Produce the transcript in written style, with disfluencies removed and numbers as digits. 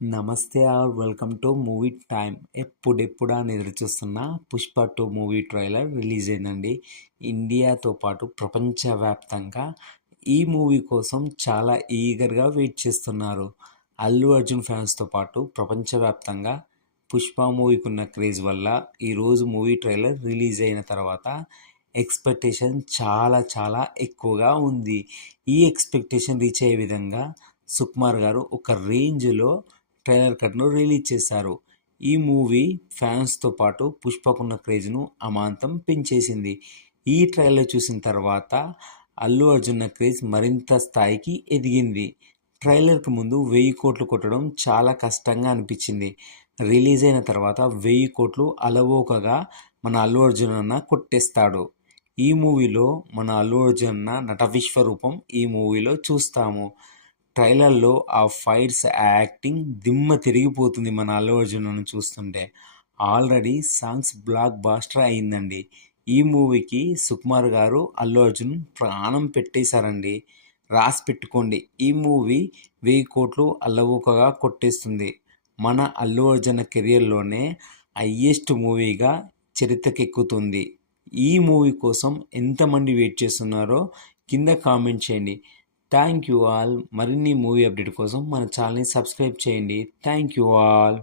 నమస్తే all welcome to movie time. ఎప్పుడెప్పుడా అని ఎదురుచూస్తున్న పుష్ప 2 మూవీ ట్రైలర్ రిలీజ్ అయిందండి. ఇండియాతో పాటు ప్రపంచవ్యాప్తంగా ఈ మూవీ కోసం చాలా ఈగర్గా వెయిట్ చేస్తున్నారు. అల్లు అర్జున్ ఫ్యాన్స్తో పాటు ప్రపంచవ్యాప్తంగా పుష్ప మూవీకి ఉన్న క్రేజ్ వల్ల ఈరోజు మూవీ ట్రైలర్ రిలీజ్ అయిన తర్వాత ఎక్స్పెక్టేషన్ చాలా చాలా ఎక్కువగా ఉంది. ఈ ఎక్స్పెక్టేషన్ రీచ్ అయ్యే విధంగా సుకుమార్ గారు ఒక రేంజ్లో ట్రైలర్ కట్ను రిలీజ్ చేశారు. ఈ మూవీ ఫ్యాన్స్తో పాటు పుష్పకున్న క్రేజ్ను అమాంతం పెంచేసింది. ఈ ట్రైలర్ చూసిన తర్వాత అల్లు అర్జున్ క్రేజ్ మరింత స్థాయికి ఎదిగింది. ట్రైలర్కి ముందు 1000 కోట్లు కొట్టడం చాలా కష్టంగా అనిపించింది. రిలీజ్ అయిన తర్వాత 1000 కోట్లు అలవోకగా మన అల్లు అర్జున్ అన్న కొట్టేస్తాడు. ఈ మూవీలో మన అల్లు అర్జున్ అన్న నట విశ్వరూపం ఈ మూవీలో చూస్తాము. ట్రైలర్లో ఆ ఫైట్స్, యాక్టింగ్ దిమ్మ తిరిగిపోతుంది మన అల్లు అర్జున్ను చూస్తుంటే. ఆల్రెడీ సాంగ్స్ బ్లాక్ బాస్టర్ అయిందండి. ఈ మూవీకి సుకుమార్ గారు అల్లు అర్జున్ ప్రాణం పెట్టేశారండి. రాసి పెట్టుకోండి, ఈ మూవీ 1000 కోట్లు అల్లవోకగా కొట్టేస్తుంది. మన అల్లు అర్జున్ కెరియర్లోనే హయ్యెస్ట్ మూవీగా చరిత్రకెక్కుతుంది. ఈ మూవీ కోసం ఎంతమంది వెయిట్ చేస్తున్నారో కింద కామెంట్ చేయండి. Thank you all. మరిన్ని మూవీ అప్డేట్ కోసం మన ఛానల్ని సబ్స్క్రైబ్ చేయండి. Thank you all.